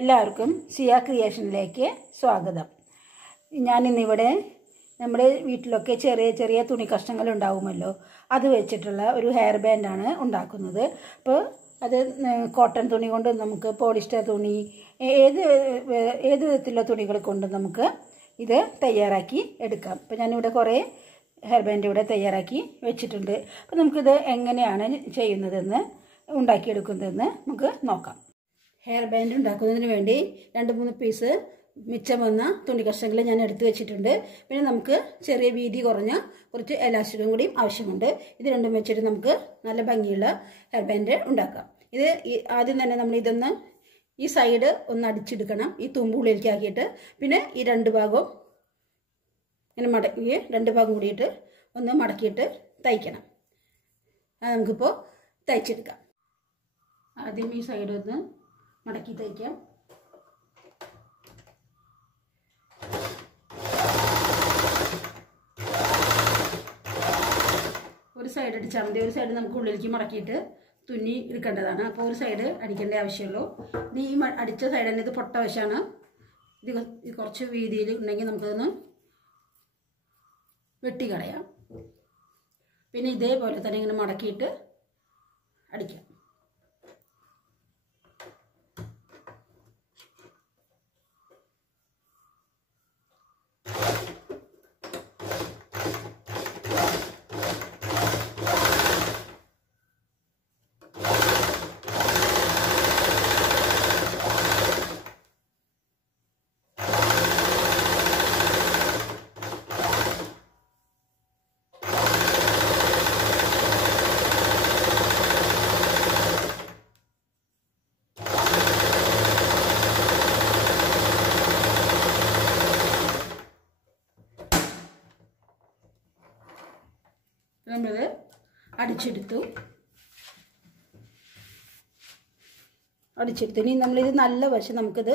എല്ലാവർക്കും സിയ ക്രിയേഷനിലേക്ക് സ്വാഗതം. ഞാനിന്നിവിടെ നമ്മുടെ വീട്ടിലൊക്കെ ചെറിയ ചെറിയ തുണി കഷ്ണങ്ങൾ ഉണ്ടാവുമല്ലോ, അത് വെച്ചിട്ടുള്ള ഒരു ഹെയർ ബാൻഡാണ് ഉണ്ടാക്കുന്നത്. അപ്പോൾ അത് കോട്ടൺ തുണി കൊണ്ട് നമുക്ക്, പോളിസ്റ്റർ തുണി, ഏത് വിധത്തിലുള്ള തുണികൾ കൊണ്ട് നമുക്ക് ഇത് തയ്യാറാക്കി എടുക്കാം. അപ്പോൾ ഞാനിവിടെ കുറേ ഹെയർ ബാൻഡ് ഇവിടെ തയ്യാറാക്കി വെച്ചിട്ടുണ്ട്. അപ്പോൾ നമുക്കിത് എങ്ങനെയാണ് ചെയ്യുന്നതെന്ന്, ഉണ്ടാക്കിയെടുക്കുന്നതെന്ന് നമുക്ക് നോക്കാം. ഹെയർ ബാൻഡ് ഉണ്ടാക്കുന്നതിന് വേണ്ടി 2-3 പീസ് മിച്ചം വന്ന തുണി കഷ്ണങ്ങൾ ഞാൻ എടുത്തു വെച്ചിട്ടുണ്ട്. പിന്നെ നമുക്ക് ചെറിയ വീതി കുറഞ്ഞ കുറച്ച് എലാസ്റ്റിക്കും കൂടിയും ആവശ്യമുണ്ട്. ഇത് രണ്ടും വെച്ചിട്ട് നമുക്ക് നല്ല ഭംഗിയുള്ള ഹെയർ ബാൻഡ് ഉണ്ടാക്കാം. ഇത് ആദ്യം തന്നെ നമ്മൾ ഇതൊന്ന് ഈ സൈഡ് ഒന്ന് അടിച്ചെടുക്കണം, ഈ തുമ്പുള്ളിലേക്ക് ആക്കിയിട്ട്. പിന്നെ ഈ 2 ഭാഗവും ഇങ്ങനെ മടക്കി 2 ഭാഗം കൂടിയിട്ട് ഒന്ന് മടക്കിയിട്ട് തയ്ക്കണം. അത് നമുക്കിപ്പോൾ തയ്ച്ചെടുക്കാം. ആദ്യം ഈ സൈഡ് ഒന്ന് മടക്കി തയ്ക്കാം. ഒരു സൈഡ് അടിച്ചാൽ മതി. ഒരു സൈഡ് നമുക്ക് ഉള്ളിലേക്ക് മടക്കിയിട്ട് തുന്നി എടുക്കേണ്ടതാണ്. അപ്പോൾ ഒരു സൈഡ് അടിക്കേണ്ട ആവശ്യമുള്ളൂ. ഇത് ഈ അടിച്ച സൈഡ് തന്നെ ഇത് പൊട്ട വശമാണ്. ഇത് കുറച്ച് വീതിയിൽ ഉണ്ടെങ്കിൽ നമുക്കതൊന്ന് വെട്ടിക്കളയാം. പിന്നെ ഇതേപോലെ തന്നെ ഇങ്ങനെ മടക്കിയിട്ട് അടിക്കാം. നമ്മളിത് അടിച്ചെടുത്തു. ഇനി നമ്മളിത് നല്ല വശം നമുക്കിത്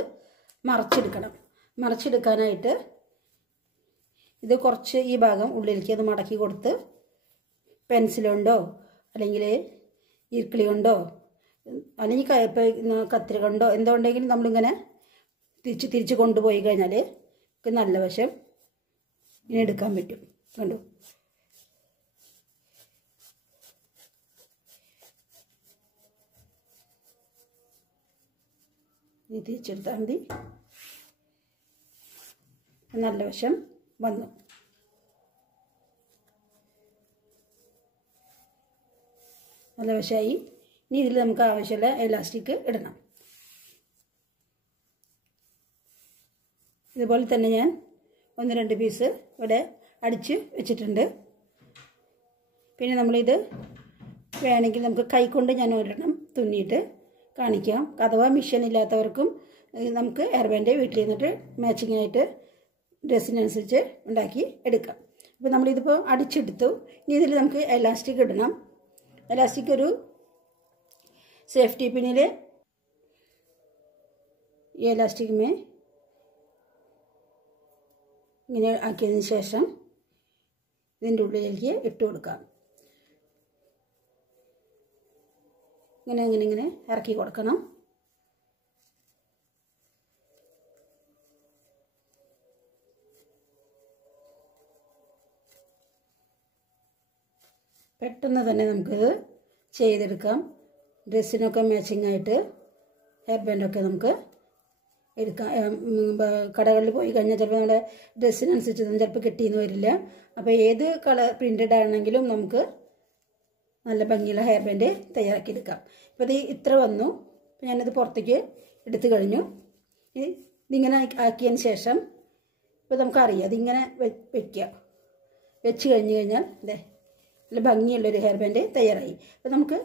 മറച്ചെടുക്കണം. മറച്ചെടുക്കാനായിട്ട് ഇത് കുറച്ച് ഈ ഭാഗം ഉള്ളിലേക്ക് അത് മടക്കി കൊടുത്ത് പെൻസിലുണ്ടോ അല്ലെങ്കിൽ ഈർക്കിളി കൊണ്ടോ അല്ലെങ്കിൽ കത്തിരി കൊണ്ടോ എന്തോ ഉണ്ടെങ്കിലും നമ്മളിങ്ങനെ തിരിച്ച് കൊണ്ടുപോയി കഴിഞ്ഞാൽ നല്ല വശം ഇങ്ങനെ എടുക്കാൻ പറ്റും. കണ്ടു? ഇത് തിരിച്ചെടുത്താൽ മതി. നല്ല വശം വന്നു. നല്ല വശമായി. ഇനി ഇതിൽ നമുക്ക് ആവശ്യമുള്ള എലാസ്റ്റിക് ഇടണം. ഇതുപോലെ തന്നെ ഞാൻ 1-2 പീസ് ഇവിടെ അടിച്ച് വെച്ചിട്ടുണ്ട്. പിന്നെ നമ്മളിത് വേണമെങ്കിൽ നമുക്ക് കൈകൊണ്ട് ഞാൻ ഒരെണ്ണം തുന്നിയിട്ട് കാണിക്കാം. അഥവാ മിഷൻ ഇല്ലാത്തവർക്കും നമുക്ക് ഹെയർ ബാൻഡ് വീട്ടിൽ നിന്നിട്ട് മാച്ചിങ് ആയിട്ട് ഡ്രസ്സിനനുസരിച്ച് ഉണ്ടാക്കി എടുക്കാം. അപ്പോൾ നമ്മളിതിപ്പോൾ അടിച്ചെടുത്തു. ഇനി ഇതിൽ നമുക്ക് എലാസ്റ്റിക് ഇടണം. എലാസ്റ്റിക് ഒരു സേഫ്റ്റി പിന്നിൽ ഈ എലാസ്റ്റിക്കുമേ ഇങ്ങനെ ആക്കിയതിന് ശേഷം ഇതിൻ്റെ ഉള്ളിലേക്ക് ഇട്ട് കൊടുക്കാം. ഇങ്ങനെ ഇറക്കി കൊടുക്കണം. പെട്ടെന്ന് തന്നെ നമുക്കിത് ചെയ്തെടുക്കാം. ഡ്രസ്സിനൊക്കെ മാച്ചിങ് ആയിട്ട് ഹെയർ ബാൻഡൊക്കെ നമുക്ക് എടുക്കാം. കടകളിൽ പോയി കഴിഞ്ഞാൽ ചിലപ്പോൾ നമ്മുടെ ഡ്രസ്സിനനുസരിച്ച് ചിലപ്പോൾ കിട്ടിയെന്ന് വരില്ല. അപ്പോൾ ഏത് കളർ പ്രിൻ്റഡ് ആണെങ്കിലും നമുക്ക് നല്ല ഭംഗിയുള്ള ഹെയർ ബാൻഡ് തയ്യാറാക്കിയെടുക്കാം. ഇപ്പോൾ ഇത് ഇത്ര വന്നു. അപ്പോൾ ഞാനിത് പുറത്തേക്ക് എടുത്തു കഴിഞ്ഞു. ഇതിങ്ങനെ ആക്കിയതിന് ശേഷം ഇപ്പോൾ നമുക്കറിയാം അതിങ്ങനെ വെച്ച് കഴിഞ്ഞ് കഴിഞ്ഞാൽ അതെ നല്ല ഭംഗിയുള്ളൊരു ഹെയർ ബാൻഡ് തയ്യാറായി. അപ്പോൾ നമുക്ക്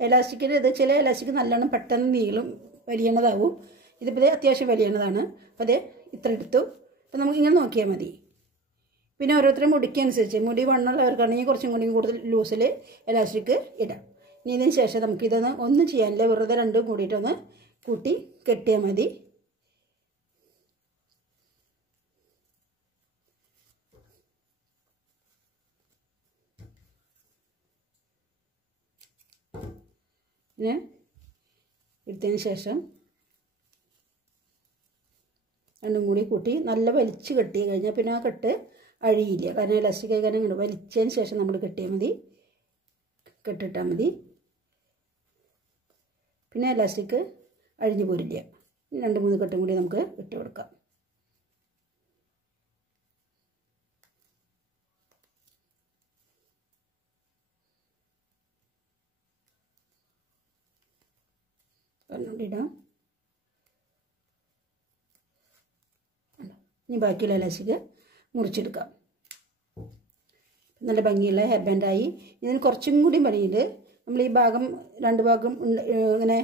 എലാസ്റ്റിക്കിൻ്റെ ഇത് ചില എലാസ്റ്റിക് നല്ലോണം പെട്ടെന്ന് നീളും, വലിയണതാവും. ഇതിപ്പോൾ അത്യാവശ്യം വലിയണതാണ്. അപ്പോൾ അതേ ഇത്ര എടുത്തു. അപ്പോൾ നമുക്കിങ്ങനെ നോക്കിയാൽ മതി. പിന്നെ ഓരോരുത്തരും മുടിക്കനുസരിച്ച്, മുടി വണ്ണമുള്ളവർക്കാണെങ്കിൽ കുറച്ചും കൂടി കൂടുതൽ ലൂസിൽ എലാസ്റ്റിക് ഇടാം. ഇനി ഇതിന് ശേഷം നമുക്കിതൊന്ന് ഒന്നും ചെയ്യാനില്ല, വെറുതെ രണ്ടും കൂടിയിട്ടൊന്ന് കൂട്ടി കെട്ടിയാൽ മതി. പിന്നെ എടുത്തതിന് ശേഷം രണ്ടും കൂടി കൂട്ടി നല്ല വലിച്ച് കെട്ടി കഴിഞ്ഞാൽ പിന്നെ ആ കെട്ട് അഴിയില്ല. കാരണം ഇലാസ്റ്റിക് ആയി കാരണം ഇങ്ങോട്ട് വലിച്ചതിന് ശേഷം നമ്മൾ കെട്ടിയാൽ മതി, കെട്ടിട്ടാൽ മതി. പിന്നെ ഇലാസ്റ്റിക് അഴിഞ്ഞു പോരില്ല. 2-3 കെട്ടും കൂടി നമുക്ക് ഇട്ട് കൊടുക്കാം. ഇടാം. ഇനി ബാക്കിയുള്ള ഇലാസ്റ്റിക് മുറിച്ചെടുക്കാം. നല്ല ഭംഗിയുള്ള ഹെയർ ബാൻഡായി. ഇതിന് കുറച്ചും കൂടി പണിയുണ്ട്. നമ്മൾ ഈ ഭാഗം 2 ഭാഗം ഇങ്ങനെ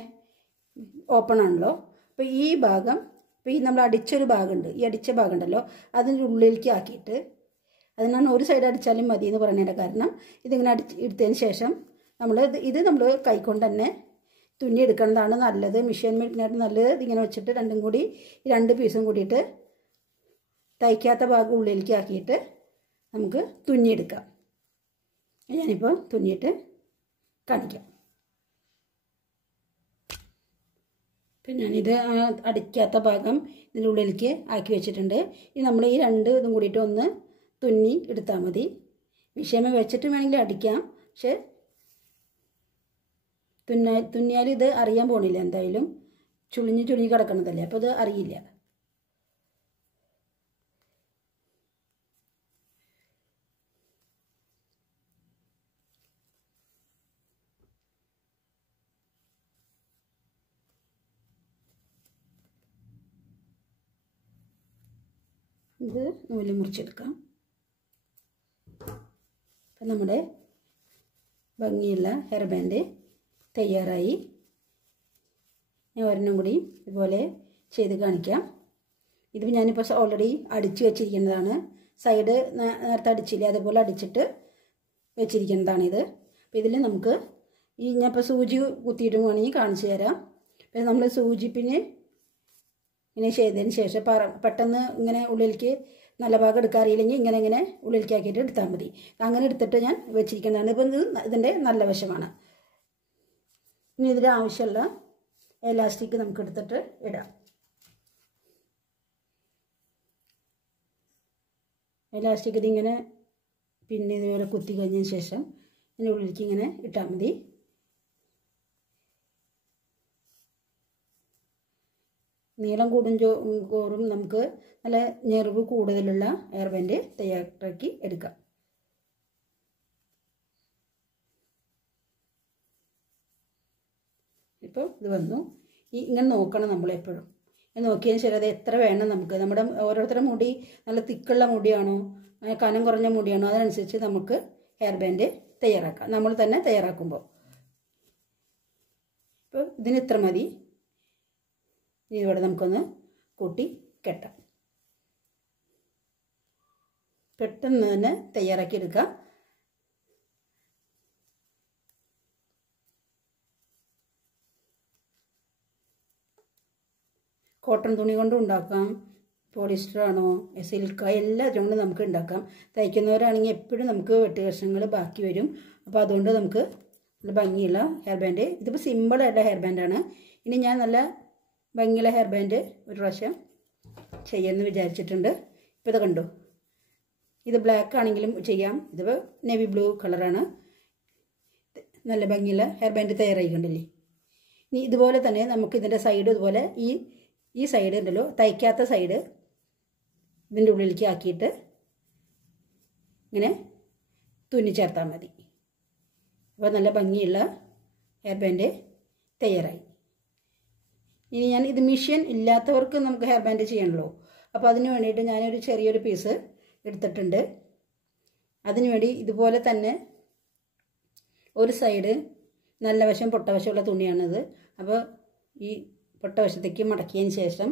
ഓപ്പൺ ആണല്ലോ. അപ്പോൾ ഈ ഭാഗം, ഇപ്പോൾ ഈ നമ്മൾ അടിച്ചൊരു ഭാഗമുണ്ട്, ഈ അടിച്ച ഭാഗം ഉണ്ടല്ലോ, അതിൻ്റെ ഉള്ളിലേക്ക് ആക്കിയിട്ട്, അതിനാണ് ഒരു സൈഡ് അടിച്ചാലും മതി എന്ന് പറയുന്നതിൻ്റെ കാരണം, ഇതിങ്ങനെ എടുത്തതിന് ശേഷം ഇത് നമ്മൾ കൈകൊണ്ട് തന്നെ തുന്നിയെടുക്കുന്നതാണ് നല്ലത്. മെഷീൻ മേടിക്കുന്നതായിട്ട് നല്ലത്. ഇതിങ്ങനെ വെച്ചിട്ട് രണ്ടും കൂടി ഈ 2 പീസും കൂടിയിട്ട് തയ്ക്കാത്ത ഭാഗം ഉള്ളിലേക്ക് ആക്കിയിട്ട് നമുക്ക് തുന്നിയെടുക്കാം. ഞാനിപ്പോൾ തുന്നിയിട്ട് കാണിക്കാം. ഇപ്പം ഞാനിത് അടിക്കാത്ത ഭാഗം ഇതിൻ്റെ ഉള്ളിലേക്ക് ആക്കി വെച്ചിട്ടുണ്ട്. ഇനി നമ്മൾ ഈ 2 ഇതും കൂടിയിട്ട് ഒന്ന് തുന്നി എടുത്താൽ മതി. മെഷീൻ വെച്ചിട്ട് വേണമെങ്കിൽ അടിക്കാം. പക്ഷെ തുന്നിയാൽ ഇത് അറിയാൻ പോണില്ല. എന്തായാലും ചുളിഞ്ഞ് കിടക്കണതല്ലേ, അപ്പോൾ ഇത് അറിയില്ല. ഇത് നൂല് മുറിച്ചെടുക്കാം. അപ്പം നമ്മുടെ ഭംഗിയുള്ള ഹെയർ ബാൻഡ് തയ്യാറായി. ഞാൻ ഒരെണ്ണം കൂടി ഇതുപോലെ ചെയ്ത് കാണിക്കാം. ഇത് ഞാനിപ്പോൾ ഓൾറെഡി അടിച്ച് വെച്ചിരിക്കുന്നതാണ്. സൈഡ് നേരത്തെ അടിച്ചില്ലേ, അതുപോലെ അടിച്ചിട്ട് വെച്ചിരിക്കുന്നതാണിത്. അപ്പോൾ ഇതിൽ നമുക്ക് ഞാനിപ്പോൾ സൂചി കുത്തിയിട്ട് വേണമെങ്കിൽ കാണിച്ചു തരാം. അപ്പോൾ നമ്മൾ സൂചി പിന്നെ ഇങ്ങനെ ചെയ്തതിന് ശേഷം പെട്ടെന്ന് ഇങ്ങനെ ഉള്ളിലേക്ക് നല്ല ഭാഗം എടുക്കാറിയില്ലെങ്കിൽ ഇങ്ങനെ ഉള്ളിലേക്ക് ആക്കിയിട്ട് എടുത്താൽ മതി. അങ്ങനെ എടുത്തിട്ട് ഞാൻ വെച്ചിരിക്കുന്നതാണ്. ഇപ്പം ഇത് ഇതിൻ്റെ നല്ല വശമാണ്. ഇനി ഇതിന് ആവശ്യമുള്ള എലാസ്റ്റിക് നമുക്ക് എടുത്തിട്ട് ഇടാം. എലാസ്റ്റിക് ഇതിങ്ങനെ പിന്നെ ഇതുപോലെ കുത്തി കഴിഞ്ഞതിന് ശേഷം ഇതിൻ്റെ ഉള്ളിലേക്ക് ഇങ്ങനെ ഇട്ടാൽ മതി. നീളം കൂടുന്തോറും നമുക്ക് നല്ല ഞെറിവ് കൂടുതലുള്ള ഹെയർ ബാൻഡ് തയ്യാറാക്കി എടുക്കാം. ഇപ്പോൾ ഇത് വന്നു. ഇങ്ങനെ നോക്കണം നമ്മളെപ്പോഴും. നോക്കിയതിന് ശേഷം അത് എത്ര വേണം നമുക്ക്. നമ്മുടെ ഓരോരുത്തരുടെ മുടി നല്ല തിക്കുള്ള മുടിയാണോ കനം കുറഞ്ഞ മുടിയാണോ അതനുസരിച്ച് നമുക്ക് ഹെയർ ബാൻഡ് തയ്യാറാക്കാം. നമ്മൾ തന്നെ തയ്യാറാക്കുമ്പോൾ ഇപ്പോൾ ഇതിന് ഇത്ര മതി. ഇതിവിടെ നമുക്കൊന്ന് കൂട്ടി കെട്ടാം. പെട്ടെന്ന് തന്നെ തയ്യാറാക്കി എടുക്കാം. കോട്ടൺ തുണി കൊണ്ടും ഉണ്ടാക്കാം, പോളിസ്റ്റർ ആണോ സിൽക്ക് എല്ലാത്തിനും കൊണ്ട് നമുക്ക് ഉണ്ടാക്കാം. തയ്ക്കുന്നവരാണെങ്കിൽ എപ്പോഴും നമുക്ക് വെട്ട് കഷ്ണങ്ങൾ ബാക്കി വരും. അപ്പോൾ അതുകൊണ്ട് നമുക്ക് നല്ല ഭംഗിയുള്ള ഹെയർ ബാൻഡ്, ഇതിപ്പോൾ സിമ്പിളായിട്ടുള്ള ഹെയർ ബാൻഡാണ്. ഇനി ഞാൻ നല്ല ഭംഗിയുള്ള ഹെയർ ബാൻഡ് ഒരു പ്രാവശ്യം ചെയ്യാമെന്ന് വിചാരിച്ചിട്ടുണ്ട്. ഇപ്പോൾ ഇത് കണ്ടു. ഇത് ബ്ലാക്ക് ആണെങ്കിലും ചെയ്യാം. ഇതിപ്പോൾ നേവി ബ്ലൂ കളറാണ്. നല്ല ഭംഗിയുള്ള ഹെയർ ബാൻഡ് തയ്യാറായി കണ്ടില്ലേ. ഇനി ഇതുപോലെ തന്നെ നമുക്ക് ഇതിൻ്റെ സൈഡ് ഇതുപോലെ ഈ സൈഡ് ഉണ്ടല്ലോ, തയ്ക്കാത്ത സൈഡ് ഇതിൻ്റെ ഉള്ളിലേക്ക് ആക്കിയിട്ട് ഇങ്ങനെ തുന്നി ചേർത്താൽ മതി. അപ്പോൾ നല്ല ഭംഗിയുള്ള ഹെയർ ബാൻഡ് തയ്യാറായി. ഇനി ഞാൻ ഇത് മെഷീൻ ഇല്ലാത്തവർക്ക് നമുക്ക് ഹെയർ ബാൻഡ് ചെയ്യണമല്ലോ. അപ്പോൾ അതിന് വേണ്ടിയിട്ട് ഞാനൊരു ചെറിയൊരു പീസ് എടുത്തിട്ടുണ്ട്. അതിനു വേണ്ടി ഇതുപോലെ തന്നെ ഒരു സൈഡ് നല്ല വശം പൊട്ടവശമുള്ള തുണിയാണിത്. അപ്പോൾ ഈ പൊട്ടവശത്തേക്ക് മടക്കിയതിന് ശേഷം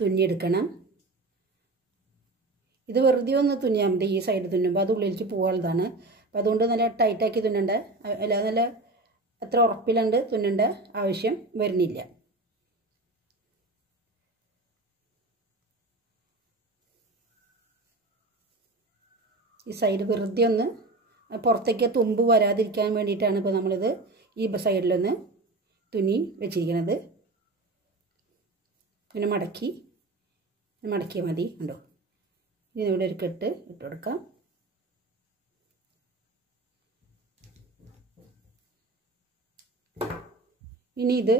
തുന്നിയെടുക്കണം. ഇത് വെറുതെ ഒന്ന് തുന്നിയാൽ മതി. ഈ സൈഡ് തുന്നുമ്പോൾ അത് ഉള്ളിലേക്ക് പോകാനുള്ളതാണ്. അപ്പോൾ അതുകൊണ്ട് നല്ല ടൈറ്റാക്കി തുന്നണ്ട, അല്ലാതെ നല്ല അത്ര ഉറപ്പിലുണ്ട് തുന്നേണ്ട ആവശ്യം വരുന്നില്ല. ഈ സൈഡ് വെറുതെ ഒന്ന് പുറത്തേക്ക് തുമ്പ് വരാതിരിക്കാൻ വേണ്ടിയിട്ടാണ് ഇപ്പോൾ നമ്മളിത് ഈ സൈഡിലൊന്ന് തുന്നി വെച്ചിരിക്കുന്നത്. പിന്നെ മടക്കി മടക്കിയാൽ മതി. ഉണ്ടോ? ഇനി ഇവിടെ ഒരു കെട്ട് ഇട്ട് കൊടുക്കാം. ഇനി ഇത്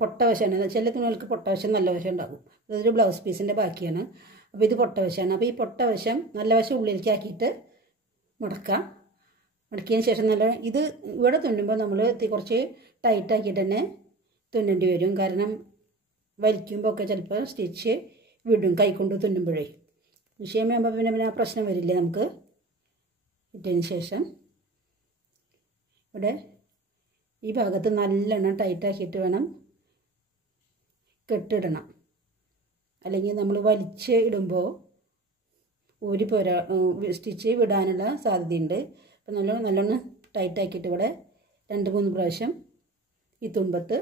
പൊട്ട വശമാണ്. ചില തുണികൾക്ക് പൊട്ട വശം നല്ല വശം ഉണ്ടാകും. അതൊരു ബ്ലൗസ് പീസിൻ്റെ ബാക്കിയാണ്. അപ്പോൾ ഇത് പൊട്ട വശമാണ്. അപ്പോൾ ഈ പൊട്ട വശം നല്ല വശം ഉള്ളിലേക്ക് ആക്കിയിട്ട് മടക്കാം. മടക്കിയതിന് ശേഷം ഇത് ഇവിടെ തുന്നുമ്പോൾ നമ്മൾ കുറച്ച് ടൈറ്റാക്കിയിട്ട് തന്നെ തുന്നേണ്ടി വരും. കാരണം വലിക്കുമ്പോൾ ഒക്കെ ചിലപ്പോൾ സ്റ്റിച്ച് വിടും കൈകൊണ്ട് തുന്നുമ്പോഴേ. മിഷീനാകുമ്പോൾ പിന്നെ ആ പ്രശ്നം വരില്ല. നമുക്ക് ഇട്ടതിന് ശേഷം ഇവിടെ ഈ ഭാഗത്ത് നല്ലോണം ടൈറ്റാക്കിയിട്ട് വേണം കെട്ടിടണം. അല്ലെങ്കിൽ നമ്മൾ വലിച്ച് ഇടുമ്പോൾ സ്റ്റിച്ച് വിടാനുള്ള സാധ്യതയുണ്ട്. അപ്പോൾ നല്ലോണം ടൈറ്റാക്കിയിട്ട് ഇവിടെ 2-3 പ്രാവശ്യം ഈ തുമ്പത്ത്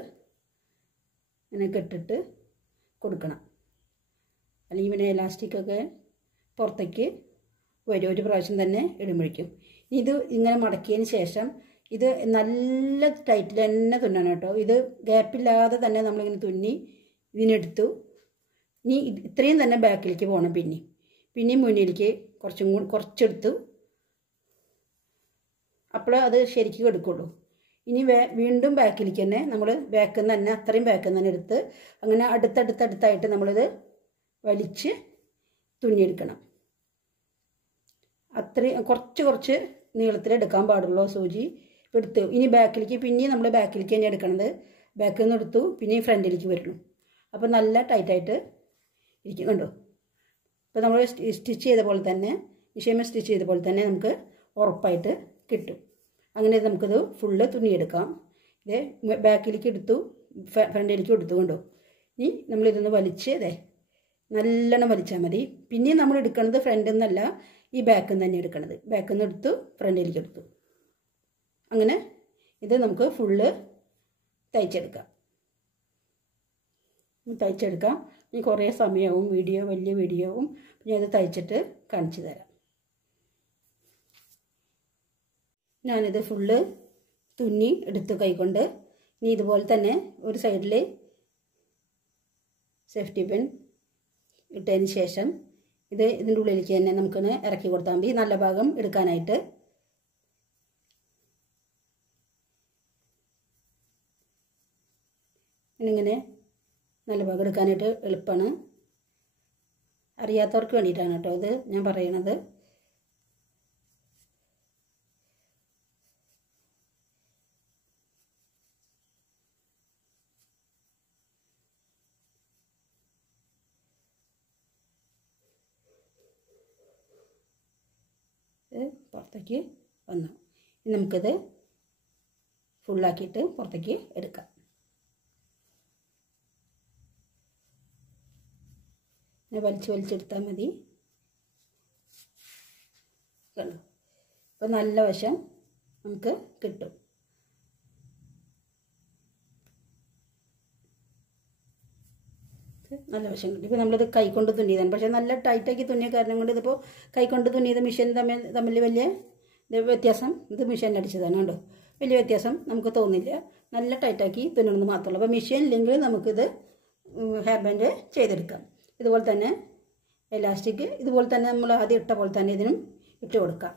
ഇങ്ങനെ കെട്ടിട്ട് കൊടുക്കണം. അല്ലെങ്കിൽ പിന്നെ എലാസ്റ്റിക്കൊക്കെ പുറത്തേക്ക് വരും ഒരു പ്രാവശ്യം തന്നെ ഇടുമ്പോഴേക്കും. ഇത് ഇങ്ങനെ മടക്കിയതിന് ശേഷം ഇത് നല്ല ടൈറ്റിൽ തന്നെ തുന്നണം കേട്ടോ. ഇത് ഗ്യാപ്പില്ലാതെ തന്നെ നമ്മളിങ്ങനെ തുന്നി ഇതിനെടുത്തു. ഇനി ഇത്രയും തന്നെ ബാക്കിലേക്ക് പോകണം. പിന്നെയും മുന്നിലേക്ക് കുറച്ചെടുത്തു. അപ്പോൾ അത് ശരിക്കും എടുക്കുള്ളൂ. ഇനി വീണ്ടും ബാക്കിലേക്ക് തന്നെ നമ്മൾ ബാക്കിൽ നിന്ന് തന്നെ അത്രയും ബാക്കിൽ നിന്ന് തന്നെ എടുത്ത് അങ്ങനെ അടുത്തടുത്തായിട്ട് നമ്മളിത് വലിച്ച് തുന്നിയെടുക്കണം. അത്രയും കുറച്ച് നീളത്തിലെടുക്കാൻ പാടുള്ളൂ സൂചി എടുത്തു. ഇനി ബാക്കിലേക്ക് പിന്നെയും നമ്മൾ ബാക്കിലേക്ക് തന്നെ എടുക്കണത്. ബാക്കിൽ നിന്ന് എടുത്തു പിന്നെയും ഫ്രണ്ടിലേക്ക് വരുന്നു. അപ്പോൾ നല്ല ടൈറ്റായിട്ട് ഇരിക്കും. കണ്ടോ? അപ്പോൾ നമ്മൾ സ്റ്റിച്ച് ചെയ്ത പോലെ തന്നെ മിഷീനിൽ സ്റ്റിച്ച് ചെയ്ത പോലെ തന്നെ നമുക്ക് ഉറപ്പായിട്ട് കിട്ടും. അങ്ങനെ നമുക്കിത് ഫുള്ള് തുന്നിയെടുക്കാം. ഇത് ബാക്കിലേക്ക് എടുത്തു ഫ്രണ്ടിലേക്ക് എടുത്തു. കണ്ടോ? ഇനി നമ്മളിതൊന്ന് വലിച്ച് നല്ലോണം വലിച്ചാൽ മതി. പിന്നെയും നമ്മൾ എടുക്കുന്നത് ഫ്രണ്ടിൽ നിന്നല്ല, ഈ ബാക്കിൽ നിന്ന് തന്നെ എടുക്കണത്. ബാക്കിൽ നിന്ന് എടുത്തു ഫ്രണ്ടിലേക്ക് എടുത്തു. അങ്ങനെ ഇത് നമുക്ക് ഫുള്ള് തയ്ച്ചെടുക്കാം. ഇനി കുറേ സമയവും വലിയ വീഡിയോവും പിന്നെ അത് തയ്ച്ചിട്ട് കാണിച്ചു തരാം. ഞാനിത് ഫുള്ള് തുന്നി എടുത്തു കൈകൊണ്ട്. ഇനി ഇതുപോലെ തന്നെ ഒരു സൈഡിൽ സേഫ്റ്റി പിൻ ഇട്ടതിന് ശേഷം ഇതിൻ്റെ ഉള്ളിലേക്ക് തന്നെ നമുക്കൊന്ന് ഇറക്കി കൊടുത്താൽ മതി നല്ല ഭാഗം എടുക്കാനായിട്ട്. ഇങ്ങനെ നല്ല ഭാഗം എടുക്കാനായിട്ട് എളുപ്പമാണ്. അറിയാത്തവർക്ക് വേണ്ടിയിട്ടാണ് കേട്ടോ ഇത് ഞാൻ പറയണത്. പുറത്തേക്ക് വന്നു. ഇനി നമുക്കിത് ഫുള്ളാക്കിയിട്ട് പുറത്തേക്ക് എടുക്കാം. വലിച്ചെടുത്താൽ മതി. കണ്ടോ? അപ്പോൾ നല്ല വശം നമുക്ക് കിട്ടും. നല്ല വശം കിട്ടും. ഇപ്പോൾ നമ്മളിത് കൈകൊണ്ട് തുന്നിയതാണ്. പക്ഷേ നല്ല ടൈറ്റാക്കി തുന്നിയ കാരണം കൊണ്ട് ഇതിപ്പോൾ കൈകൊണ്ട് തുന്നിയത് മിഷീൻ തമ്മിൽ വലിയ വ്യത്യാസം ഇത് മിഷീനിൽ അടിച്ചതാണ്. കണ്ടോ? വലിയ വ്യത്യാസം നമുക്ക് തോന്നില്ല. നല്ല ടൈറ്റാക്കി തുന്നണമെന്ന് മാത്രമല്ല. അപ്പോൾ മിഷീൻ ഇല്ലെങ്കിൽ നമുക്കിത് ഹെയർ ബാൻഡ് ചെയ്തെടുക്കാം. ഇതുപോലെ തന്നെ എലാസ്റ്റിക് ഇതുപോലെ തന്നെ നമ്മൾ ആദ്യം ഇട്ട പോലെ തന്നെ ഇതിനും ഇട്ട് കൊടുക്കാം.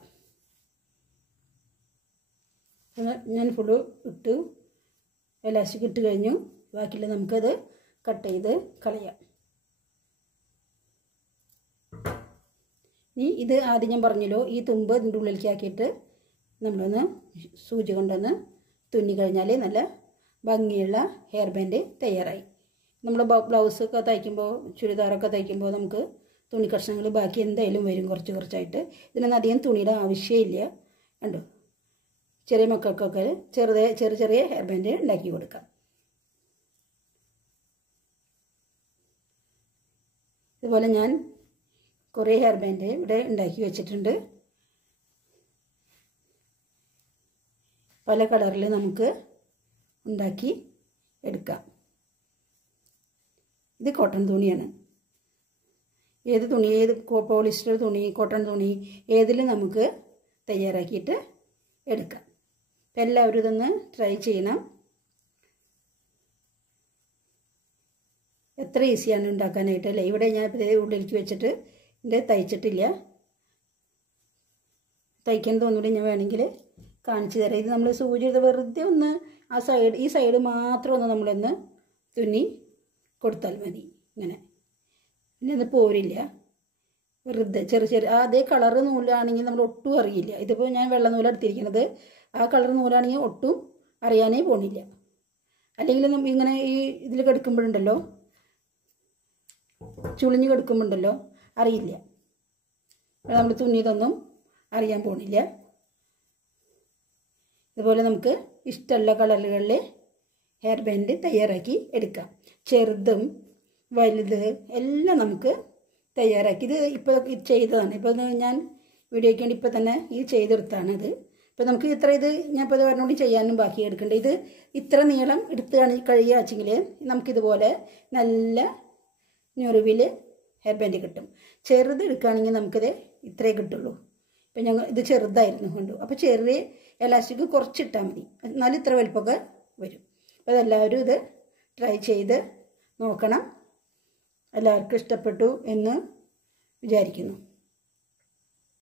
ഞാൻ ഫുള്ള് ഇട്ടു എലാസ്റ്റിക് ഇട്ട് കഴിഞ്ഞു. ബാക്കിയുള്ള നമുക്കത് കട്ട് ചെയ്ത് കളയാം. ഇനി ഇത് ആദ്യം ഞാൻ പറഞ്ഞല്ലോ, ഈ തുമ്പ് ഇതിൻ്റെ ഉള്ളിലേക്ക് ആക്കിയിട്ട് നമ്മളൊന്ന് സൂചി കൊണ്ടൊന്ന് തുന്നി കഴിഞ്ഞാൽ നല്ല ഭംഗിയുള്ള ഹെയർ ബാൻഡ് തയ്യാറായി. നമ്മൾ ബ്ലൗസൊക്കെ തയ്ക്കുമ്പോൾ ചുരിദാറൊക്കെ തയ്ക്കുമ്പോൾ നമുക്ക് തുണി കഷ്ണങ്ങൾ ബാക്കി എന്തായാലും വരും കുറച്ചായിട്ട്. ഇതിനൊന്നും അധികം തുണിയുടെ ആവശ്യമില്ല. കണ്ടോ? ചെറിയ മക്കൾക്കൊക്കെ ചെറിയ ഹെയർ ബാൻഡ് ഉണ്ടാക്കി കൊടുക്കാം. ഇതുപോലെ ഞാൻ കുറേ ഹെയർ ബാൻഡ് ഇവിടെ ഉണ്ടാക്കി വെച്ചിട്ടുണ്ട്. പല കളറിൽ നമുക്ക് ഉണ്ടാക്കി എടുക്കാം. ഇത് കോട്ടൺ തുണിയാണ്. ഏത് തുണി, പോളിസ്റ്റർ തുണി, കോട്ടൺ തുണി ഏതിലും നമുക്ക് തയ്യാറാക്കിയിട്ട് എടുക്കാം. അപ്പം എല്ലാവരും ഇതൊന്ന് ട്രൈ ചെയ്യണം. എത്ര ഈസിയാണ് ഉണ്ടാക്കാനായിട്ട് അല്ലേ. ഇവിടെ ഞാൻ ഇപ്പോൾ ഉള്ളിലേക്ക് വെച്ചിട്ട് ഇതിൻ്റെ തയ്ച്ചിട്ടില്ല. തയ്ക്കാൻ തോന്നുകൂടി ഞാൻ വേണമെങ്കിൽ കാണിച്ചു തരാം. ഇത് നമ്മൾ സൂചി വെറുതെ ഒന്ന് ഈ സൈഡ് മാത്രം ഒന്ന് നമ്മളൊന്ന് തുന്നി കൊടുത്താൽ മതി. ഇങ്ങനെ പിന്നെ അത് പോരില്ല. വെറുതെ ചെറിയ അതേ കളറ് നൂലാണെങ്കിൽ നമ്മൾ ഒട്ടും അറിയില്ല. ഇതിപ്പോൾ ഞാൻ വെള്ള നൂലെടുത്തിരിക്കുന്നത്. ആ കളർ നൂലാണെങ്കിൽ ഒട്ടും അറിയാനേ പോണില്ല. അല്ലെങ്കിൽ ഇങ്ങനെ ഈ ഇതിൽ കിടക്കുമ്പോഴുണ്ടല്ലോ, ചുളിഞ്ഞ് കിടക്കുമ്പോഴുണ്ടല്ലോ അറിയില്ല. നമ്മൾ തുന്നിയതൊന്നും അറിയാൻ പോണില്ല. ഇതുപോലെ നമുക്ക് ഇഷ്ടമുള്ള കളറുകളിൽ ഹെയർ ബാൻഡ് തയ്യാറാക്കി എടുക്കാം. ചെറുതും വലുത് എല്ലാം നമുക്ക് തയ്യാറാക്കി. ഇത് ഇപ്പോൾ ചെയ്തതാണ്. ഇപ്പോൾ ഞാൻ വീഡിയോയ്ക്ക് വേണ്ടി ഇപ്പോൾ തന്നെ ഇത് ചെയ്തെടുത്താണിത്. ഇപ്പോൾ നമുക്ക് ഇത് ഞാൻ ഇപ്പോൾ ഇത് പറഞ്ഞുകൊണ്ട് ചെയ്യാനും ബാക്കി എടുക്കേണ്ടത്. ഇത് ഇത്ര നീളം എടുത്ത് കഴിയുക വെച്ചെങ്കിൽ നമുക്കിതുപോലെ നല്ല ഞൊറിവിൽ ഹെയർ ബാൻഡ് കിട്ടും. ചെറുത് എടുക്കുകയാണെങ്കിൽ നമുക്കിത് ഇത്രേ കിട്ടുള്ളൂ. ഇപ്പം ഞങ്ങൾ ഇത് ചെറുതായിരുന്നു കൊണ്ടു. അപ്പോൾ ചെറിയ എലാസ്റ്റിക് കുറച്ചിട്ടാൽ മതി, എന്നാലും ഇത്ര വലുപ്പമൊക്കെ വരും. അപ്പോൾ അതെല്ലാവരും ഇത് ട്രൈ ചെയ്ത് നോക്കണം. എല്ലാവർക്കും ഇഷ്ടപ്പെട്ടു എന്ന് വിചാരിക്കുന്നു.